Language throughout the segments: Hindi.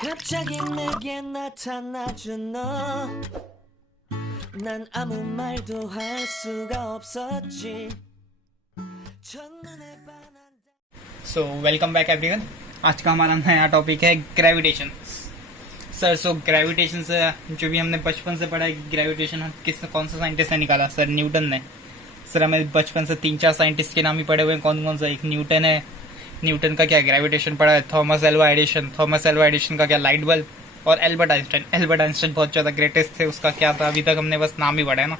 갑자기 내게 나타나준 너. 난 아무 말도 할 수가 없었지. 첫눈에 반한. So welcome back everyone. आज का हमारा नया टॉपिक है ग्रेविटेशन। सो ग्रेविटेशन से जो भी हमने बचपन से पढ़ा है कि ग्रेविटेशन कौन सा साइंटिस्ट ने निकाला? सर न्यूटन ने। सर हमें बचपन से 3-4 साइंटिस्ट के नाम ही पढ़े हुए हैं। कौन कौन सा? एक न्यूटन है। न्यूटन का क्या ग्रेविटेशन पढ़ा है। थॉमस एल्वा एडिशन का क्या लाइट बल्ब। और एल्बर्ट आइंस्टाइन बहुत ज़्यादा ग्रेटेस्ट थे। उसका क्या था अभी तक हमने बस नाम ही पढ़ा है ना,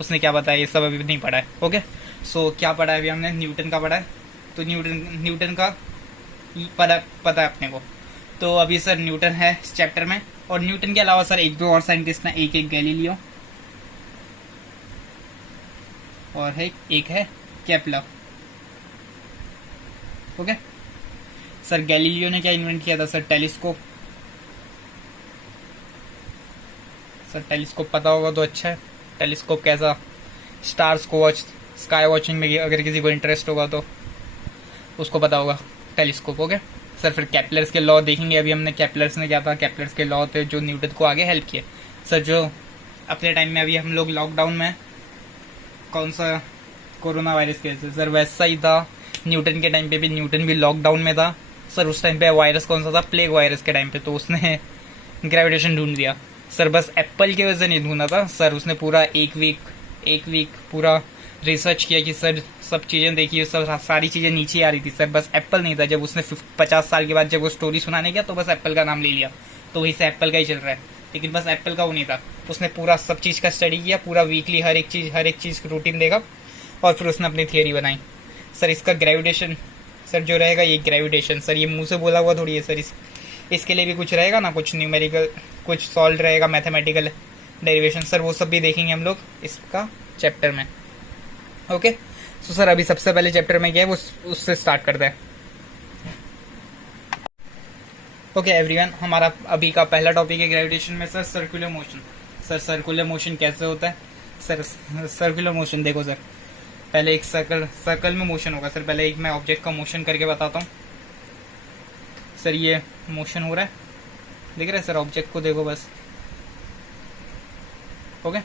उसने क्या बताया ये सब अभी नहीं पढ़ा है। ओके, सो क्या पढ़ा है अभी हमने? न्यूटन का पढ़ा है। तो न्यूटन का पता है अपने को। तो अभी सर न्यूटन है इस चैप्टर में। और न्यूटन के अलावा सर एक दो और साइंटिस्ट हैं। एक गैलीलियो और है एक है केपलर। ओके, सर गैलीलियो ने क्या इन्वेंट किया था? Sir telescope. सर टेलीस्कोप पता होगा तो अच्छा है। टेलीस्कोप कैसा? स्टार्स को स्काई वॉचिंग में अगर किसी को इंटरेस्ट होगा तो उसको पता होगा टेलीस्कोप। ओके सर, फिर केपलर्स के लॉ देखेंगे। अभी हमने केपलर्स ने क्या था, केपलर्स के लॉ थे जो न्यूटन को आगे हेल्प किए। सर जो अपने टाइम में अभी हम लोग लॉकडाउन में कौन सा कोरोना वायरस के वजह से, सर वैसा ही था न्यूटन के टाइम पे भी। न्यूटन भी लॉकडाउन में था सर। उस टाइम पे वायरस कौन सा था? प्लेग वायरस के टाइम पे। तो उसने ग्रेविटेशन ढूंढ दिया सर। बस एप्पल की वजह से नहीं ढूंढा था सर, उसने पूरा एक वीक पूरा रिसर्च किया कि सर सब चीज़ें देखी, सब सारी चीज़ें नीचे आ रही थी सर, बस एप्पल नहीं था। जब उसने 50 साल के बाद जब वो स्टोरी सुनाने गया तो बस एप्पल का नाम ले लिया, तो वहीं से एप्पल का ही चल रहा है। लेकिन बस एप्पल का वो नहीं था। उसने पूरा सब चीज़ का स्टडी किया, पूरा वीकली हर एक चीज़ रूटीन देखा और फिर उसने अपनी थियोरी बनाई। सर इसका ग्रेविटेशन सर जो रहेगा, ये ग्रेविटेशन सर ये मुंह से बोला हुआ थोड़ी है सर। इसके लिए भी कुछ रहेगा ना, कुछ न्यूमेरिकल, कुछ सॉल्व रहेगा, मैथमेटिकल डेरिवेशन। सर वो सब भी देखेंगे हम लोग इसका चैप्टर में। ओके, तो सर अभी सबसे पहले चैप्टर में क्या है वो उससे स्टार्ट करते हैं। ओके एवरीवन, हमारा अभी का पहला टॉपिक है ग्रेविटेशन में sir circular motion. Sir circular motion कैसे होता है? सर सर्कुलर मोशन देखो सर, पहले एक सर्कल में मोशन होगा सर। पहले एक मैं ऑब्जेक्ट का मोशन करके बताता हूँ सर। ये मोशन हो रहा है, दिख रहा है सर? ऑब्जेक्ट को देखो बस। ओके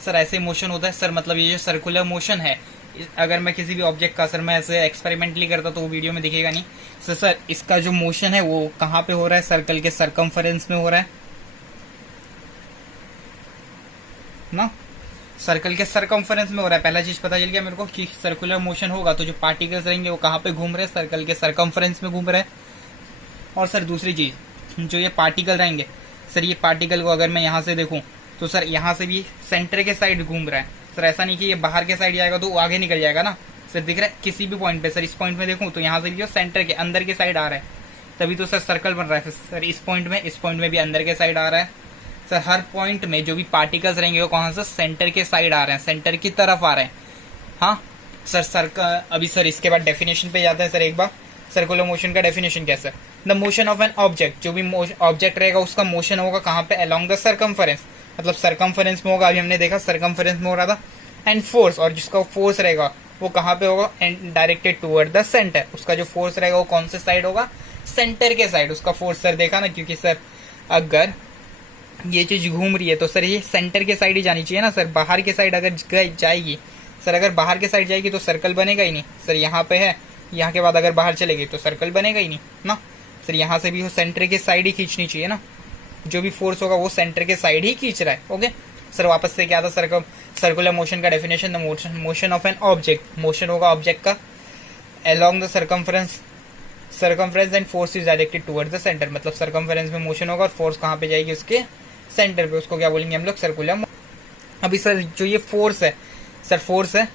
सर, ऐसे मोशन होता है सर। मतलब ये जो सर्कुलर मोशन है, अगर मैं किसी भी ऑब्जेक्ट का सर मैं ऐसे एक्सपेरिमेंटली करता तो वो वीडियो में दिखेगा नहीं सर। इसका जो मोशन है वो कहाँ पे हो रहा है? सर्कल के सरकमफेरेंस में हो रहा है ना, सर्कल के सरकमफेरेंस में हो रहा है। पहला चीज पता चल गया मेरे को कि सर्कुलर मोशन होगा तो जो पार्टिकल्स रहेंगे वो कहाँ पे घूम रहे हैं? सर्कल के सरकमफेरेंस में घूम रहे हैं। और सर दूसरी चीज, जो ये पार्टिकल रहेंगे सर, ये पार्टिकल को अगर मैं यहाँ से देखूँ तो सर यहाँ से भी सेंटर के साइड घूम रहा है सर। ऐसा नहीं कि ये बाहर के साइड जाएगा तो वो आगे निकल जाएगा ना सर, दिख रहा है किसी भी पॉइंट पे सर। इस पॉइंट में देखूं तो यहाँ से भी जो सेंटर के अंदर के साइड आ रहा है, तभी तो सर सर्कल बन रहा है सर। इस पॉइंट में भी अंदर के साइड आ रहा है सर। हर पॉइंट में जो भी पार्टिकल्स रहेंगे वो कहाँ से? सेंटर के साइड आ रहे हैं, सेंटर की तरफ आ रहे हैं। हाँ सर, सर्कल। अभी सर इसके बाद डेफिनेशन पे जाते हैं सर एक बार। सर्कुलर मोशन का डेफिनेशन कैसे? The motion of an object, जो भी ऑब्जेक्ट रहेगा उसका मोशन होगा कहाँ पे? अलोंग द सर्कमफेरेंस, मतलब सर्कमफेरेंस में होगा। अभी हमने देखा सर्कमफेरेंस में हो रहा था। एंड फोर्स, और जिसका फोर्स रहेगा वो कहाँ पे होगा? And directed toward the centre. उसका जो फोर्स रहेगा वो कौन से साइड होगा? सेंटर के साइड उसका फोर्स सर देखा ना, क्योंकि सर अगर ये चीज घूम रही है तो सर ये सेंटर के साइड ही जानी चाहिए ना सर। बाहर के साइड अगर जाएगी सर, अगर बाहर के साइड जाएगी तो सर्कल बनेगा ही नहीं सर। यहाँ पे है, यहाँ के बाद अगर बाहर चलेगी तो सर्कल बनेगा ही नहीं ना सर। यहाँ से भी वो सेंटर के साइड ही खींचनी चाहिए ना, जो भी फोर्स होगा वो सेंटर के साइड ही खींच रहा है। ओके सर, वापस से क्या था सर्कुलर मोशन का definition? The motion of an object, motion होगा ऑब्जेक्ट का along the circumference and force is directed toward the centre. मतलब सर्कमफेरेंस में मोशन होगा और फोर्स कहाँ पे जाएगी? उसके सेंटर पे। उसको क्या बोलेंगे हम लोग? सर्कुलर। अभी सर जो ये फोर्स है सर, फोर्स है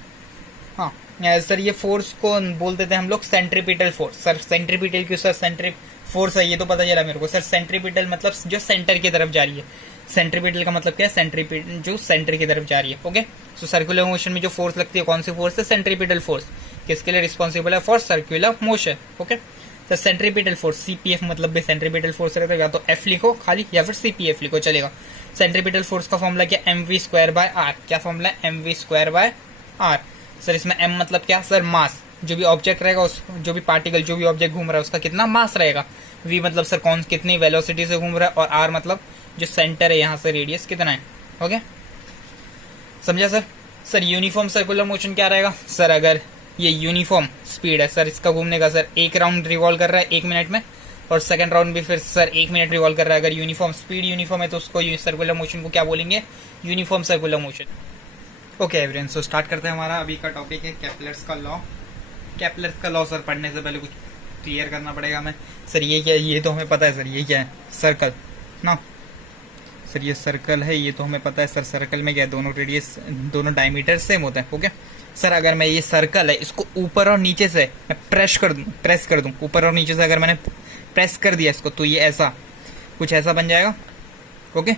हाँ सर, ये फोर्स को बोल देते हैं हम लोग सेंट्रीपिटल फोर्स। सर सेंट्रीपिटल क्यों सर? सेंट्री फोर्स है ये तो पता चला मेरे को सर। सेंट्रीपिटल मतलब जो सेंटर की तरफ जा रही है। सेंट्रीपिटल का मतलब क्या है? सेंट्रीपिटल जो सेंटर की तरफ जा रही है। ओके, सो सर्कुलर मोशन में जो फोर्स लगती है कौन सी फोर्स है? Centripetal force. किसके लिए रिस्पॉन्सिबल है? For circular motion. Okay sir, centripetal force CPF मतलब भी सेंट्रीपिटल फोर्स रहता है। या तो एफ लिखो खाली या फिर सीपीएफ लिखो चलेगा। सेंट्रीपिटल फोर्स का फॉर्मूला क्या? mv²/r। क्या फॉर्मूला है? mv²/r। सर इसमें m मतलब क्या सर? मास। जो भी ऑब्जेक्ट रहेगा उस, जो भी पार्टिकल, जो भी ऑब्जेक्ट घूम रहा है उसका कितना मास रहेगा? v मतलब सर कौन कितनी वेलोसिटी से घूम रहा है, और r मतलब जो सेंटर है यहाँ से रेडियस कितना है। ओके, समझा sir. Sir uniform circular motion क्या रहेगा सर, अगर ये यूनिफॉर्म स्पीड है सर इसका घूमने का, सर एक राउंड रिवॉल्व कर रहा है 1 मिनट में, और सेकंड राउंड भी फिर सर 1 मिनट रिवॉल्व कर रहा है। अगर यूनिफॉर्म स्पीड यूनिफॉर्म है तो उसको सर्कुलर मोशन को क्या बोलेंगे, uniform circular motion. Okay everyone, so start करते हैं। हमारा अभी का टॉपिक है केपलर्स का लॉ। केपलर्स का लॉ सर पढ़ने से पहले कुछ क्लियर करना पड़ेगा हमें। सर ये क्या है, ये तो हमें पता है सर, ये क्या है, सर्कल ना सर, ये सर्कल है, ये तो हमें पता है सर। सर्कल में क्या है, दोनों रेडियस दोनों डायमीटर सेम होता है। ओके सर, अगर मैं ये सर्कल है इसको ऊपर और नीचे से मैं प्रेस कर दूं ऊपर और नीचे से अगर मैंने प्रेस कर दिया इसको, तो ये ऐसा कुछ ऐसा बन जाएगा। ओके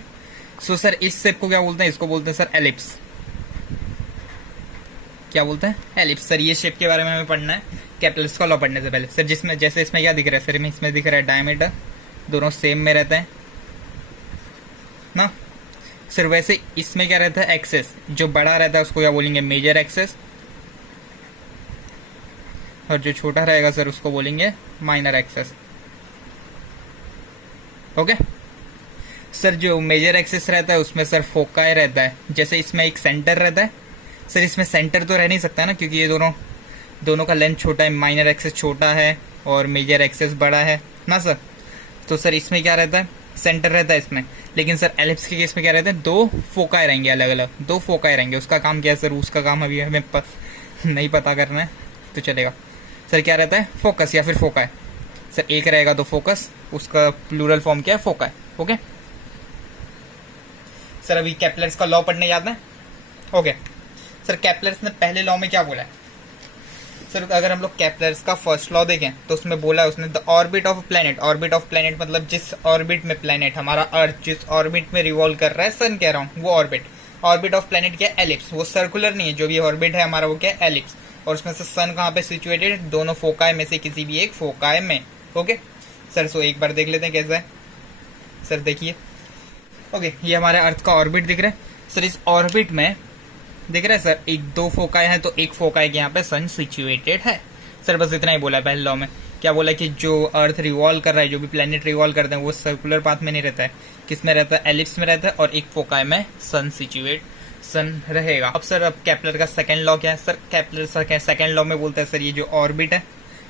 सो सर इस शेप को क्या बोलते हैं, इसको बोलते हैं सर एलिप्स। क्या बोलते हैं, एलिप्स। सर ये शेप के बारे में हमें पढ़ना है केपलर्स का लॉ पढ़ने से पहले। सर जिसमें जैसे इसमें क्या दिख रहा है सर, इसमें दिख रहा है डायमीटर दोनों सेम में रहते हैं ना सर, वैसे इसमें क्या रहता है, एक्सेस जो बड़ा रहता है उसको क्या बोलेंगे, मेजर एक्सेस, और जो छोटा रहेगा सर उसको बोलेंगे माइनर एक्सेस। ओके सर, जो मेजर एक्सेस रहता है उसमें सर फोकाई रहता है। जैसे इसमें एक सेंटर रहता है सर, इसमें सेंटर तो रह नहीं सकता ना, क्योंकि ये दोनों का लेंथ छोटा है, माइनर एक्सेस छोटा है और मेजर एक्सेस बड़ा है ना सर। तो सर इसमें क्या रहता है, सेंटर रहता है इसमें। लेकिन सर एलिप्स के केस में क्या रहता है, 2 फोकाई रहेंगे, अलग अलग 2 फोकाई रहेंगे। उसका काम क्या है सर, उसका काम अभी हमें नहीं पता करना है तो चलेगा। सर क्या रहता है, फोकस या फिर फोकाई। सर एक रहेगा तो फोकस, उसका प्लूरल फॉर्म क्या है, फोकाई। ओके सर, अभी केपलर्स का लॉ पढ़ने याद है। ओके सर, केपलर्स ने पहले लॉ में क्या बोला है सर, अगर हम लोग केपलर्स का फर्स्ट लॉ देखें तो उसमें बोला है उसने, the orbit of planet. Orbit of planet मतलब जिस ऑर्बिट में प्लेनेट हमारा अर्थ जिस ऑर्बिट में रिवॉल्व कर रहा है, सन कह रहा हूँ, वो ऑर्बिट। ऑर्बिट ऑफ प्लेनेट क्या है, एलिप्स। वो सर्कुलर नहीं है, जो भी ऑर्बिट है हमारा वो क्या है, एलिप्स। और उसमें से सन कहाँ पे सिचुएटेड, दोनों फोकाई में से किसी भी एक फोकाई में। ओके सर, सो एक बार देख लेते हैं कैसा है। सर देखिए, ओके ये हमारे अर्थ का ऑर्बिट दिख रहा है सर। इस ऑर्बिट में दिख रहा है सर, 2 फोकाई है, तो एक फोकाई के यहाँ पे सन सिचुएटेड है। सर बस इतना ही बोला है पहले लॉ में। क्या बोला कि जो अर्थ रिवॉल्व कर रहा है, जो भी प्लेनेट रिवॉल्व करते हैं, वो सर्कुलर पाथ में नहीं रहता है, किस में रहता है, एलिप्स में रहता है, और एक फोकाई में सन रहेगा। अब सर, अब केपलर का सेकंड लॉ क्या है सर, केपलर सेकंड लॉ में बोलता है सर, ये जो ऑर्बिट है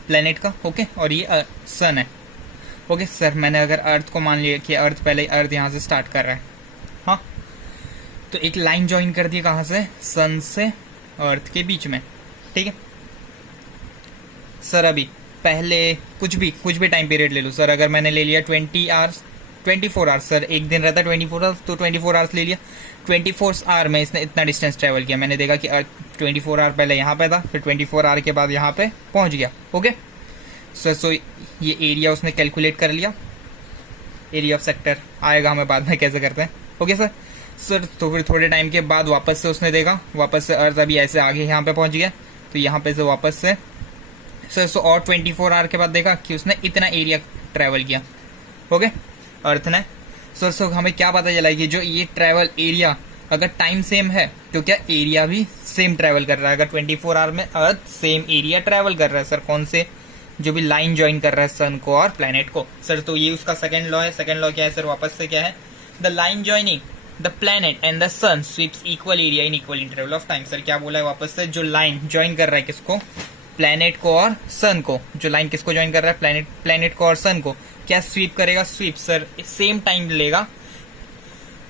प्लेनेट का, ओके, और ये सन है। ओके सर, मैंने अगर अर्थ को मान लिया कि अर्थ पहले अर्थ यहाँ से स्टार्ट कर रहा है, हाँ, तो एक लाइन ज्वाइन कर दी कहाँ से, सन से अर्थ के बीच में। ठीक है सर, अभी पहले कुछ भी टाइम पीरियड ले लो सर। अगर मैंने ले लिया 24 आवर्स सर, एक दिन रहता है 24 आवर्स, तो 24 आवर्स ले लिया। 24 आवर में इसने इतना डिस्टेंस ट्रेवल किया। मैंने देखा कि अर्थ 24 आवर पहले यहाँ पे था, फिर 24 आवर के बाद यहाँ पे पहुँच गया। ओके सर, सो ये एरिया उसने कैलकुलेट कर लिया। एरिया ऑफ सेक्टर आएगा हमें बाद में कैसे करते हैं। ओके सर, तो फिर थोड़े टाइम के बाद वापस से उसने देखा, वापस से अर्थ अभी ऐसे आगे यहाँ पे पहुँच गया, तो यहाँ पे से वापस से सर सो और 24 आवर के बाद देखा कि उसने इतना एरिया ट्रैवल किया। ओके अर्थ ने सो हमें क्या पता चला कि जो ये ट्रैवल एरिया, अगर टाइम सेम है तो क्या एरिया भी सेम ट्रैवल कर रहा है। अगर 24 आवर में अर्थ सेम एरिया ट्रैवल कर रहा है सर, कौन से, जो भी लाइन ज्वाइन कर रहा है सन को और प्लेनेट को सर, तो ये उसका सेकंड लॉ है। सेकंड लॉ क्या है सर, वापस से क्या है, the line joining the planet and the sun sweeps equal area in equal interval of time. Sir क्या बोला है वापस से, जो लाइन ज्वाइन कर रहा है किसको, प्लेनेट को और सन को, जो लाइन किसको ज्वाइन कर रहा है, प्लेनेट को और सन को, क्या स्वीप करेगा, स्वीप सर सेम टाइम लेगा,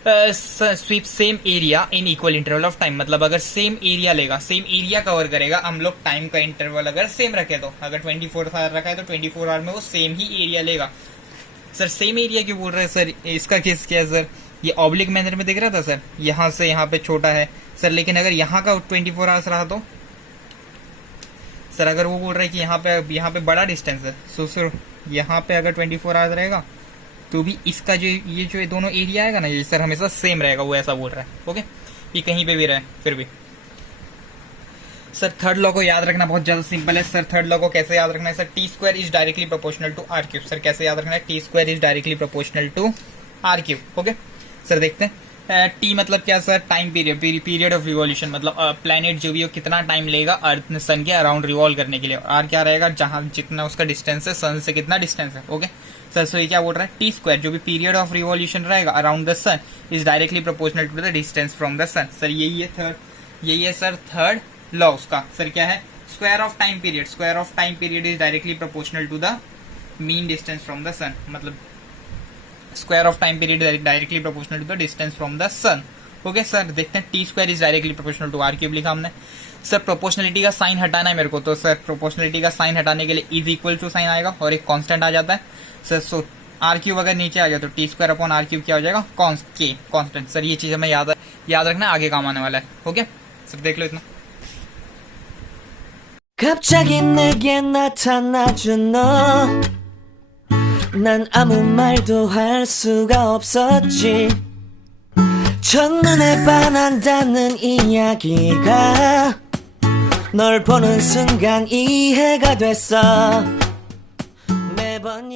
sweep same area in equal interval of time. मतलब अगर सेम एरिया लेगा, सेम एरिया कवर करेगा, हम लोग टाइम का इंटरवल अगर सेम रखे, तो अगर 24 आवर रखा है तो 24 आवर में वो सेम ही एरिया लेगा। सर सेम एरिया क्यों बोल रहे हैं सर, इसका केस क्या है सर, ये ऑब्लिक मैनर में दिख रहा था सर, यहाँ से यहाँ पे छोटा है सर, लेकिन अगर यहाँ का 24 आवर्स रहा तो सर, अगर वो बोल रहा है कि यहाँ पे बड़ा डिस्टेंस है, सो सर यहाँ पे अगर 24 आवर्स रहेगा तो भी इसका जो दोनों एरिया आएगा ना, ये सर हमेशा सेम रहेगा, वो ऐसा बोल रहा है। ओके ये कहीं पे भी रहे फिर भी। सर थर्ड लॉ को याद रखना बहुत ज्यादा सिंपल है सर। थर्ड लॉ को कैसे याद रखना है sir, T square is directly proportional to r cube. Sir कैसे याद रखना है, T square is directly proportional to r cube. Okay sir देखते हैं टी मतलब क्या sir? Time period, period of revolution, मतलब प्लेनेट जो भी हो कितना टाइम लेगा अर्थ सन के अराउंड रिवॉल्व करने के लिए। आर क्या रहेगा? जहां जितना उसका डिस्टेंस है सन से, कितना डिस्टेंस है। ओके सर, सो ये क्या बोल रहा है? टी स्क्वायर जो भी पीरियड ऑफ रिवॉल्यूशन रहेगा around the sun is directly proportional to the distance from the sun. Sir यही है सर थर्ड लॉ उसका। सर क्या है? Square of time period, square of time period is directly proportional to the mean distance from the sun, मतलब square of time period directly proportional to the distance from the sun. Okay sir, देखते हैं T square is directly proportional to are cube लिखा हमने। सर प्रोपोर्शनलिटी का साइन हटाना है मेरे को, तो सर प्रोपोर्शनलिटी का साइन हटाने के लिए इज इक्वल टू साइन आएगा और एक कांस्टेंट आ जाता है सर। सो आर क्यूब अगर नीचे आ गया तो T square upon R cube क्या हो जाएगा? कांस्टेंट। सर ये चीज हमें याद रखना, आगे काम आने वाला है। ओके सर, देख लो इतना। 갑자기 내게 나타나준 너 난 아무 말도 할 수가 없었지 첫눈에 반한다는 이야기가 널 보는 순간 이해가 됐어 매번